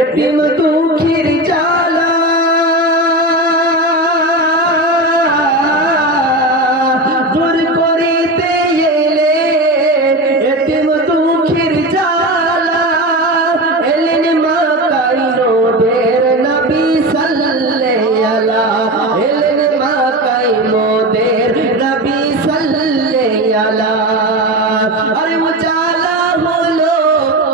এতিম দুঃখীর জ্বালা দূর করিতে এলে, এতিম দুঃখীর জ্বালা এলেন মাকাই মোদের নবী সাল্লাল্লাহু আলাইহি, এলেন মাকাই মোদের নবী সাল্লাল্লাহু আলাইহি। আরে উজালা হলো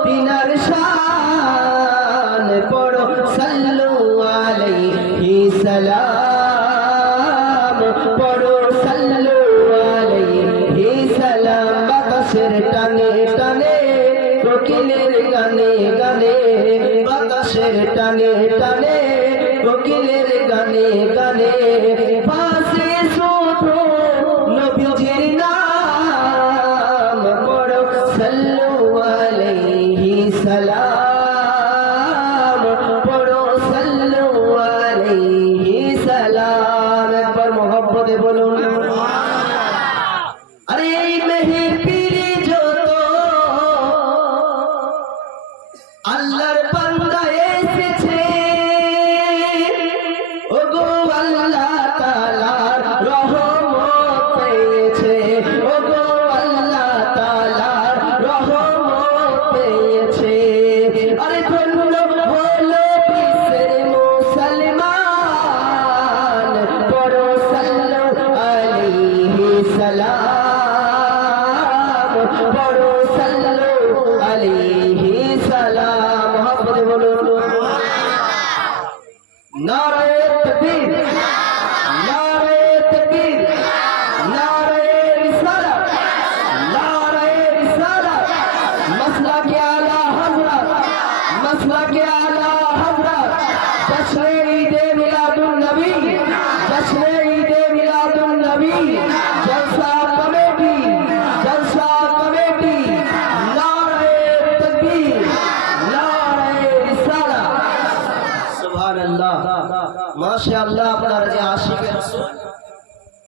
তিনার শান, পড়ো সাল্লু আলাইহি সালাম, পড়ো সাল্লু আলাইহি সালাম। বাতাসের টানে টানে কোকিলের গানে গানে, বাতাসের টানে টানে কোকিলের গানে গানে, পাশে শুধু নবীজির নাম, পড়ো সাল্লু আলাইহি সালাম, পড়ো সাল্লু আলাইহি সালাম। একবার মোহব্বতে বলুন। আরে এই মেহফিলে যত আল্লাহর বান্দা এসেছে, ওগো আল্লাহ তাআলার রহমত পেয়েছে, ওগো আল্লাহ তাআলার রহমত পেয়েছে। আরে ধন্য হলো বিশ্বের মুসলমান, পড়ো সাল্লু আলাইহি সালাম, পড়ো সাল্লু আলাইহি সালাম। মোহাম্মদে বলুন। নারে তাকবীর, নারে তাকবীর, নারে রিসালাত, নারে রিসালাত। মাসলাকে আলা হযরত, মাসলাকে আলা হযরত। জশ্নে ঈদে মিলাদুন নবী, জশ্নে ঈদে মিলাদুন নবী। জলসা কমিটি, জলসা কমিটি। নারে তাকবীর, নারে রিসালাত। সুবহানাল্লাহ, মাশাআল্লাহ। আপনারা যে আশিকে রাসূল